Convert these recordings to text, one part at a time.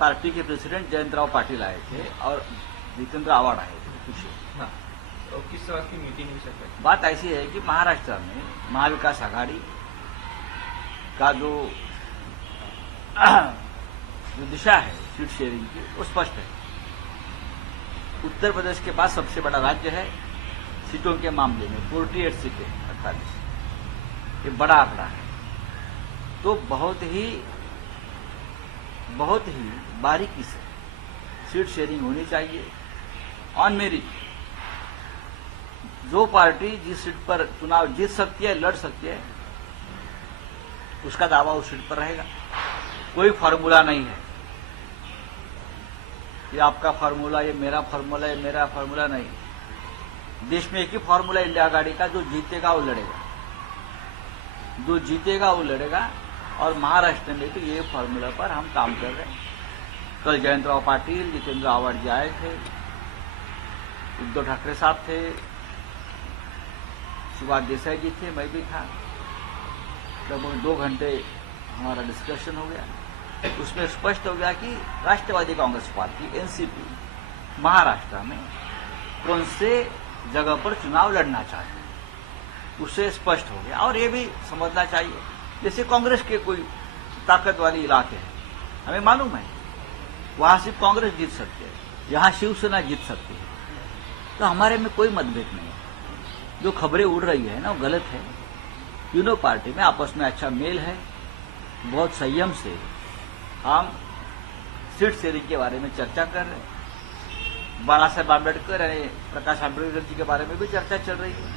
Party के president Jayantrao Patil आए थे और जितेंद्र आवाड आए थे पीछे। हाँ, तो किस तरह की मीटिंग हुई सर? बात ऐसी है कि महाराष्ट्र में महाविकास आघाड़ी का जो दिशा है सीट शेयरिंग की वो स्पष्ट है। उत्तर प्रदेश के पास सबसे बड़ा राज्य है सीटों के मामले में, 48 सीटें 48, ये बड़ा आंकड़ा है। तो बहुत ही बारीकी से सीट शेयरिंग होनी चाहिए ऑन मेरिट। जो पार्टी जिस सीट पर चुनाव जीत सकती है, लड़ सकती है, उसका दावा उस सीट पर रहेगा। कोई फार्मूला नहीं है, ये आपका फार्मूला, ये मेरा फार्मूला, ये मेरा फार्मूला नहीं। देश में एक ही फार्मूला इंडिया आघाड़ी का, जो जीतेगा वो लड़ेगा, जो जीतेगा वो लड़ेगा। और महाराष्ट्र में तो ये फार्मूला पर हम काम कर रहे हैं। कल जयंतराव पाटिल, जितेंद्र आवाड जी आए थे, उद्धव ठाकरे साहब थे, सुभाष देसाई जी थे, मैं भी था। लगभग 2 घंटे हमारा डिस्कशन हो गया। उसमें स्पष्ट हो गया कि राष्ट्रवादी कांग्रेस पार्टी एनसीपी महाराष्ट्र में कौन से जगह पर चुनाव लड़ना चाहती है, उससे स्पष्ट हो गया। और ये भी समझना चाहिए, जैसे कांग्रेस के कोई ताकत वाले इलाके हैं, हमें मालूम है वहां सिर्फ कांग्रेस जीत सकती है, यहां शिवसेना जीत सकती है। तो हमारे में कोई मतभेद नहीं है। जो खबरें उड़ रही है ना, वो गलत है। तीनों पार्टी में आपस में अच्छा मेल है। बहुत संयम से हम सीट शेयरिंग के बारे में चर्चा कर रहे हैं। बाला साहेब आम्बेडकर यानी प्रकाश आम्बेडकर जी के बारे में भी चर्चा चल रही है।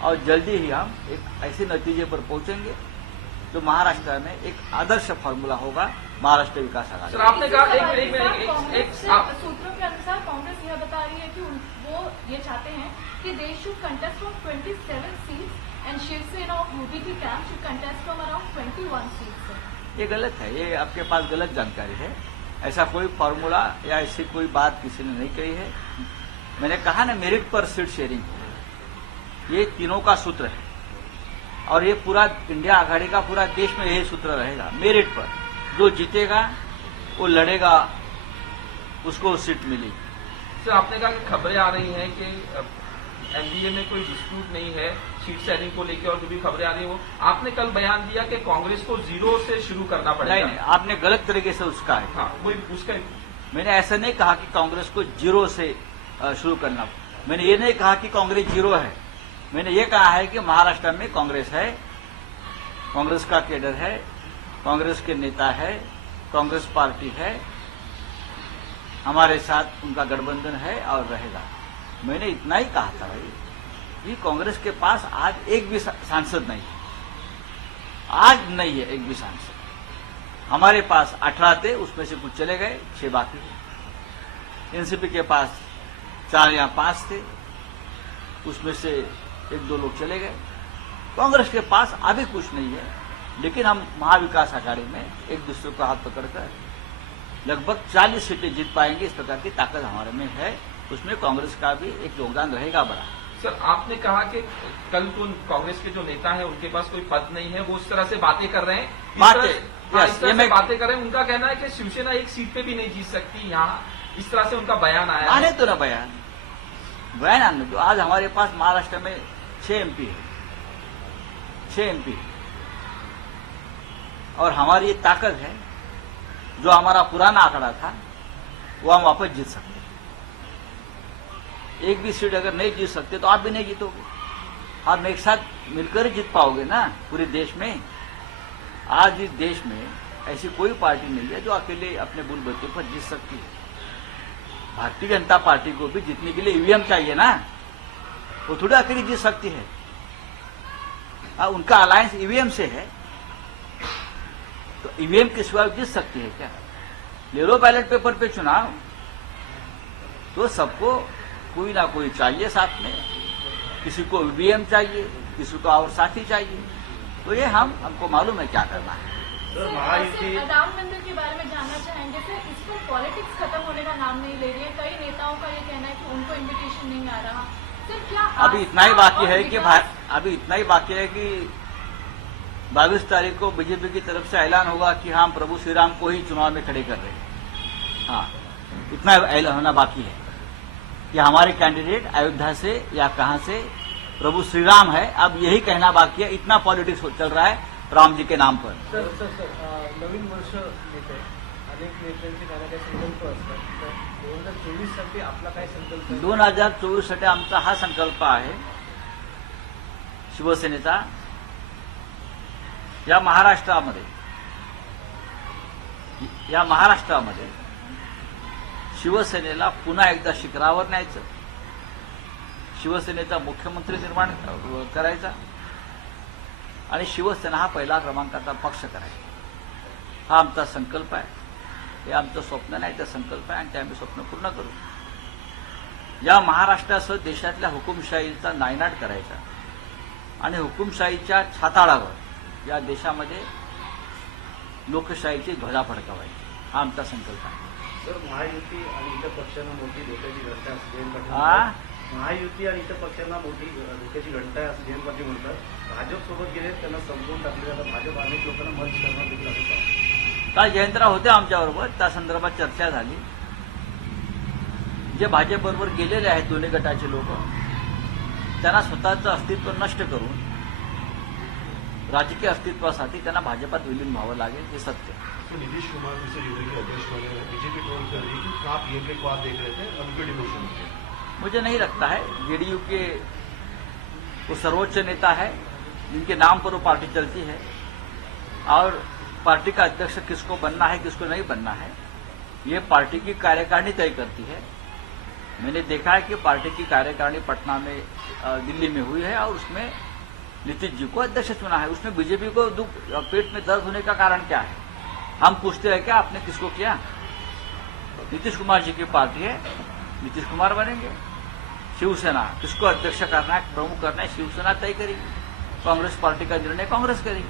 और जल्दी ही हम एक ऐसे नतीजे पर पहुंचेंगे जो महाराष्ट्र में एक आदर्श फार्मूला होगा महाराष्ट्र विकास आघाड़ी। सर, आपने कहा एक सूत्रों के अनुसार कांग्रेस यह बता रही है कि वो ये चाहते हैं कि they should contest from 27 seats and Shiv Sena of UBT camp should contest from around 21 seats. ये गलत है, ये आपके पास गलत जानकारी है। ऐसा कोई फार्मूला या ऐसी कोई बात किसी ने नहीं कही है। मैंने कहा ना, मेरिट पर सीट शेयरिंग, ये तीनों का सूत्र है। और ये पूरा इंडिया आघाड़ी का पूरा देश में यही सूत्र रहेगा। मेरिट पर जो जीतेगा वो लड़ेगा, उसको सीट मिलेगी। सर, आपने कहा कि खबरें आ रही हैं कि एनडीए में कोई डिस्प्यूट नहीं है सीट शेयरिंग को लेकर, और जो भी खबरें आ रही है वो आपने कल बयान दिया कि कांग्रेस को 0 से शुरू करना पड़ेगा। नहीं, आपने गलत तरीके से उसका है। हाँ, वही उसका। मैंने ऐसा नहीं कहा कि कांग्रेस को 0 से शुरू करना। मैंने ये नहीं कहा कि कांग्रेस 0 है। मैंने ये कहा है कि महाराष्ट्र में कांग्रेस है, कांग्रेस का कैडर है, कांग्रेस के नेता है, कांग्रेस पार्टी है, हमारे साथ उनका गठबंधन है और रहेगा। मैंने इतना ही कहा था भाई कि कांग्रेस के पास आज एक भी सांसद नहीं है, आज नहीं है एक भी सांसद। हमारे पास 18 थे, उसमें से कुछ चले गए, 6 बाकी। एनसीपी के पास 4 या 5 थे, उसमें से 1-2 लोग चले गए। कांग्रेस के पास अभी कुछ नहीं है, लेकिन हम महाविकास आघाड़ी में एक दूसरे को हाथ पकड़कर लगभग 40 सीटें जीत पाएंगे। इस प्रकार की ताकत हमारे में है। उसमें कांग्रेस का भी एक योगदान रहेगा बड़ा। सर, आपने कहा कि कल तो कांग्रेस के जो नेता हैं उनके पास कोई पद नहीं है, वो इस तरह से बातें कर रहे हैं। इस तरह से बातें कर रहे हैं। उनका कहना है कि शिवसेना एक सीट पे भी नहीं जीत सकती यहाँ, इस तरह से उनका बयान आया। आने तो ना बयान आने दो। आज हमारे पास महाराष्ट्र में 6 एमपी है, 6 एमपी, और हमारी ये ताकत है, जो हमारा पुराना आंकड़ा था वो हम वापस जीत सकते हैं। एक भी सीट अगर नहीं जीत सकते तो आप भी नहीं जीतोगे। आप एक साथ मिलकर ही जीत पाओगे ना पूरे देश में। आज इस देश में ऐसी कोई पार्टी नहीं है जो अकेले अपने बलबूते पर जीत सकती है। भारतीय जनता पार्टी को भी जीतने के लिए ईवीएम चाहिए ना, वो थोड़ी अकेली जीत सकती है। उनका अलायंस ईवीएम से है, तो ईवीएम के सिवा जीत सकती है क्या? ले लो बैलेट पेपर पे चुनाव, तो सबको कोई ना कोई चाहिए साथ में। किसी को ईवीएम चाहिए, किसी को और साथी चाहिए। तो ये हमको मालूम है क्या करना है। राम मंदिर के बारे में जानना चाहेंगे सर, इस पर पॉलिटिक्स खत्म होने का नाम नहीं ले रही है। कई नेताओं का ये कहना है कि उनको इन्विटेशन नहीं आ रहा। सर, क्या अभी इतना ही बाकी है कि 22 तारीख को बीजेपी की तरफ से ऐलान होगा कि हम प्रभु श्री राम को ही चुनाव में खड़े कर रहे हैं। हाँ, इतना ऐलान होना बाकी है कि हमारे कैंडिडेट अयोध्या से या कहां से प्रभु श्री राम है। अब यही कहना बाकी है। इतना पॉलिटिक्स चल रहा है राम जी के नाम पर। सर नवीन वर्ष येते अनेक नेत्यांचे काय ना काय संकल्प असतात, तर 2024 साठी आपला काय संकल्प आहे? 2024 साठी आमचा हा संकल्प आहे शिवसेनेचा, या महाराष्ट्रामध्ये शिवसेनेला पुन्हा एकदा शिखरावर न्यायचं, शिवसेनेचा मुख्यमंत्री निर्माण करायचा आणि शिवसेना हा पहिला क्रमांकाचा पक्ष करायचा, हा आमचा संकल्प आहे। हे आमचं स्वप्न नाही, ते संकल्प आहे आणि ते आम्ही स्वप्न पूर्ण करू। या महाराष्ट्रासह देशातल्या हुकुमशाहीचा नायनाट करायचा आणि हुकुमशाहीच्या छाताळावर या देशामध्ये लोकशाहीची ध्वजा फडकावायची, हा आमचा संकल्प आहे। सर महायुती आणि इतर पक्षांना मोठी धोक्याची घंटा असते जयंत पाटील हा? म्हणतात. महायुती आणि इतर पक्षांना मोठी धोक्याची घंटा आहे असं जयंत पाटील म्हणतात। भाजपसोबत गेले त्यांना संपवून टाकले जातात, भाजप अनेक लोकांना मर्ज करणार देखील असं सांगतात। काल जयंतराव होते आमच्याबरोबर, त्या संदर्भात चर्चा झाली। जे भाजपबरोबर गेलेले आहेत दोन्ही गटाचे लोक, त्यांना स्वतःचं अस्तित्व नष्ट करून राजकीय अस्तित्वासाठी त्यांना भाजपात विलीन व्हावं लागेल, हे सत्य आहे। तो नीतीश कुमार जैसे यूपी के अध्यक्ष बने हैं, बीजेपी ट्रोल कर रही है कि आप ये को आप देख रहे थे, उनके डिमोशन थे। मुझे नहीं लगता है, जेडीयू के वो सर्वोच्च नेता है जिनके नाम पर वो पार्टी चलती है, और पार्टी का अध्यक्ष किसको बनना है किसको नहीं बनना है ये पार्टी की कार्यकारिणी तय करती है। मैंने देखा है कि पार्टी की कार्यकारिणी पटना में दिल्ली में हुई है और उसमें नीतीश जी को अध्यक्ष चुना है। उसमें बीजेपी को पेट में दर्द होने का कारण क्या है? हम पूछते हैं क्या आपने किसको किया? नीतीश कुमार जी की पार्टी है, नीतीश कुमार बनेंगे। शिवसेना किसको अध्यक्ष करना है, प्रमुख करना है, शिवसेना तय करेगी। कांग्रेस पार्टी का निर्णय कांग्रेस करेगी।